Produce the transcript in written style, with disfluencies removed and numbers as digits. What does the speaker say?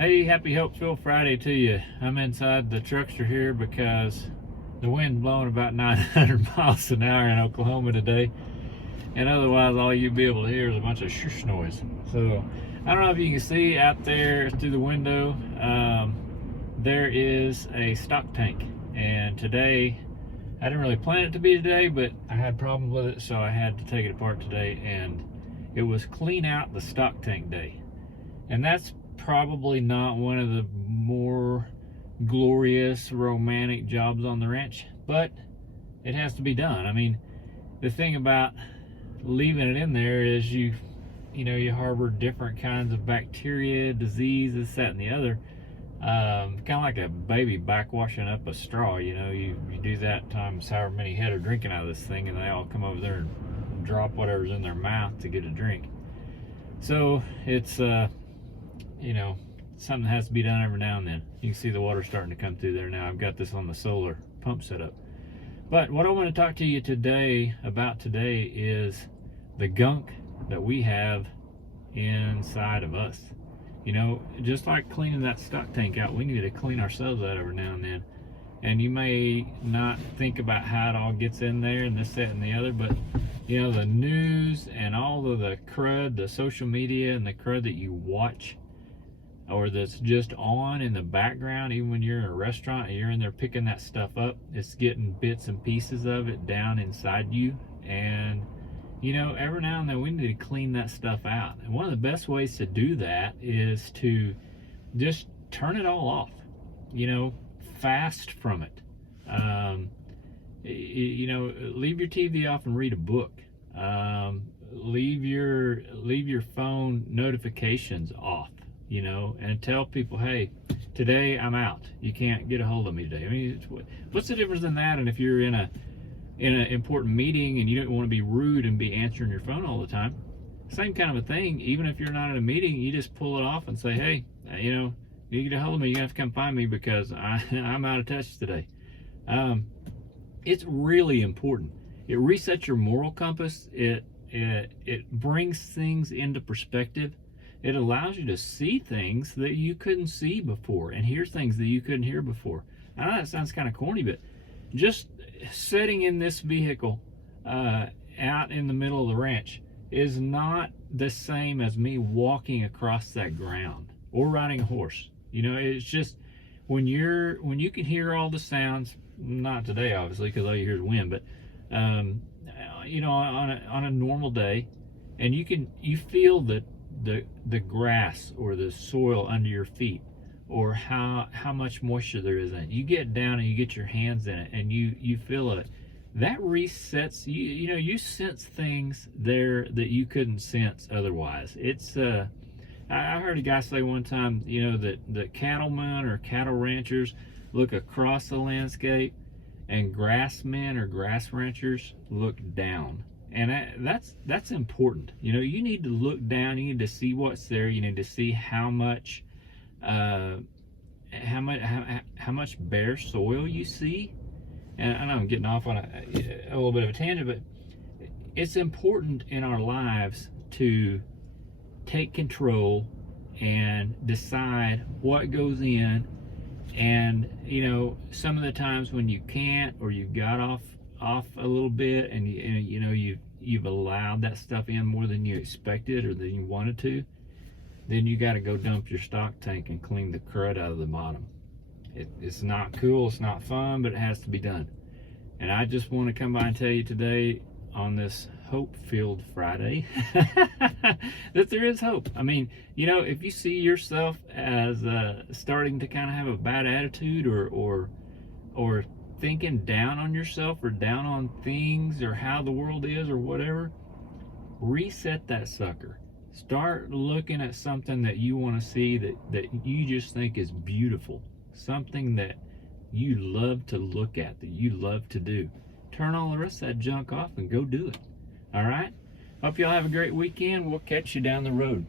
Hey, happy Helpful Friday to you. I'm inside the truckster here because the wind's blowing about 900 miles an hour in Oklahoma today, and otherwise all you'll be able to hear is a bunch of shush noise. So I don't know if you can see out there through the window, there is a stock tank, and today I didn't really plan it to be today, but I had problems with it, so I had to take it apart today, and it was clean out the stock tank day. And that's probably not one of the more glorious romantic jobs on the ranch, but it has to be done. I mean, the thing about leaving it in there is you harbor different kinds of bacteria, diseases, that and the other. Kind of like a baby backwashing up a straw. You do that times however many head are drinking out of this thing, and they all come over there and drop whatever's in their mouth to get a drink. So it's something has to be done every now and then. You can see the water starting to come through there now. I've got this on the solar pump setup. But what I want to talk to you about today is the gunk that we have inside of us. Just like cleaning that stock tank out, we need to clean ourselves out every now and then. And you may not think about how it all gets in there and this, that, and the other, but the news and all of the crud, the social media and the crud that you watch, or that's just on in the background, even when you're in a restaurant and you're in there picking that stuff up, it's getting bits and pieces of it down inside you. And every now and then we need to clean that stuff out. And one of the best ways to do that is to just turn it all off. Fast from it. Leave your TV off and read a book. Leave your phone notifications off. And tell people, hey, today I'm out. You can't get a hold of me today. I mean, what's the difference in that? And if you're in an important meeting and you don't want to be rude and be answering your phone all the time, same kind of a thing. Even if you're not in a meeting, you just pull it off and say, hey, you get a hold of me, you have to come find me because I'm out of touch today. It's really important. It resets your moral compass. It brings things into perspective. It allows you to see things that you couldn't see before and hear things that you couldn't hear before. I know that sounds kind of corny, but just sitting in this vehicle out in the middle of the ranch is not the same as me walking across that ground or riding a horse. It's just when you can hear all the sounds, not today obviously because all you hear is wind, but on a normal day, and you feel the grass or the soil under your feet, or how much moisture there is in it. You get down and you get your hands in it and you feel it. That resets you sense things there that you couldn't sense otherwise. It's I heard a guy say one time, that the cattlemen or cattle ranchers look across the landscape and grassmen or grass ranchers look down. And that's important. You need to look down. You need to see what's there. You need to see how much bare soil you see. And I know I'm getting off on a little bit of a tangent, but it's important in our lives to take control and decide what goes in. And some of the times when you can't, or you've got off a little bit, and you've allowed that stuff in more than you expected or than you wanted to, then you got to go dump your stock tank and clean the crud out of the bottom. It's not cool, it's not fun, but it has to be done. And I just want to come by and tell you today on this hope-filled Friday that there is hope. I mean, if you see yourself as starting to kind of have a bad attitude or thinking down on yourself or down on things or how the world is or whatever, reset that sucker. Start looking at something that you want to see, that you just think is beautiful, something that you love to look at, that you love to do. Turn all the rest of that junk off and go do it. All right? Hope y'all have a great weekend. We'll catch you down the road.